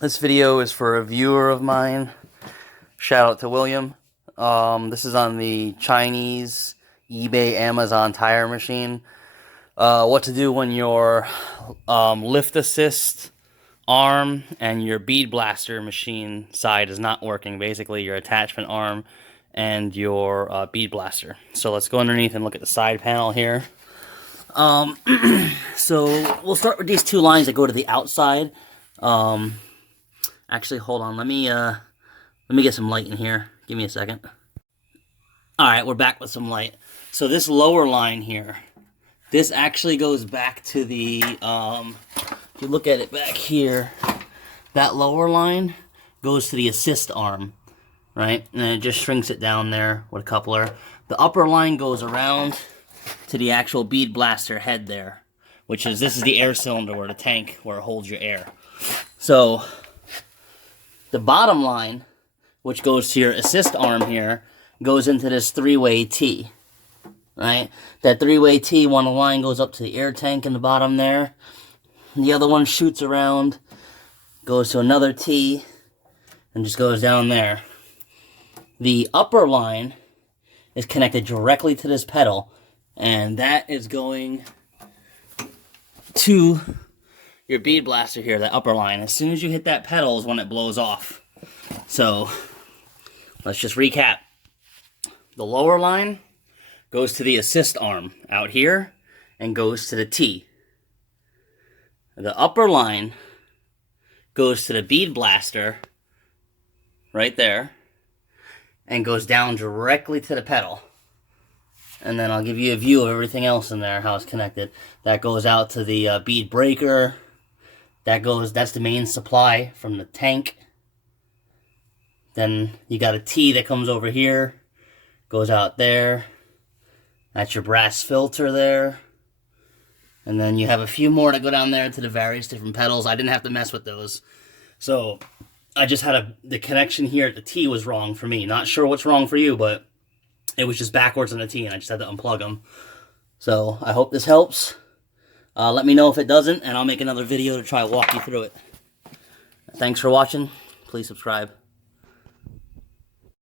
This video is for a viewer of mine. Shout out to William. This is on the Chinese eBay Amazon tire machine. What to do when your lift assist arm and your bead blaster machine side is not working. Basically, your attachment arm and your bead blaster. So let's go underneath and look at the side panel here. So we'll start with these two lines that go to the outside. Actually, hold on. Let me get some light in here. Give me a second. All right, we're back with some light. So this lower line here, this actually goes back to the, if you look at it back here, that lower line goes to the assist arm, right? And then it just shrinks it down there with a coupler. The upper line goes around to the actual bead blaster head there, which is, this is the air cylinder or the tank where it holds your air. So the bottom line, which goes to your assist arm here, goes into this three-way T, right? That three-way T, one line goes up to the air tank in the bottom there. The other one shoots around, goes to another T, and just goes down there. The upper line is connected directly to this pedal, and that is going to your bead blaster here, that upper line. As soon as you hit that pedal is when it blows off. So let's just recap. The lower line goes to the assist arm out here and goes to the T. The upper line goes to the bead blaster right there and goes down directly to the pedal. And then I'll give you a view of everything else in there, how it's connected. That goes out to the bead breaker. That's the main supply from the tank. Then you got a T that comes over here, goes out there. That's your brass filter there. And then you have a few more that go down there to the various different pedals. I didn't have to mess with those. So I just had the connection here at the T was wrong for me. Not sure what's wrong for you, but it was just backwards on the T and I just had to unplug them. So I hope this helps. Let me know if it doesn't, and I'll make another video to try to walk you through it. Thanks for watching. Please subscribe.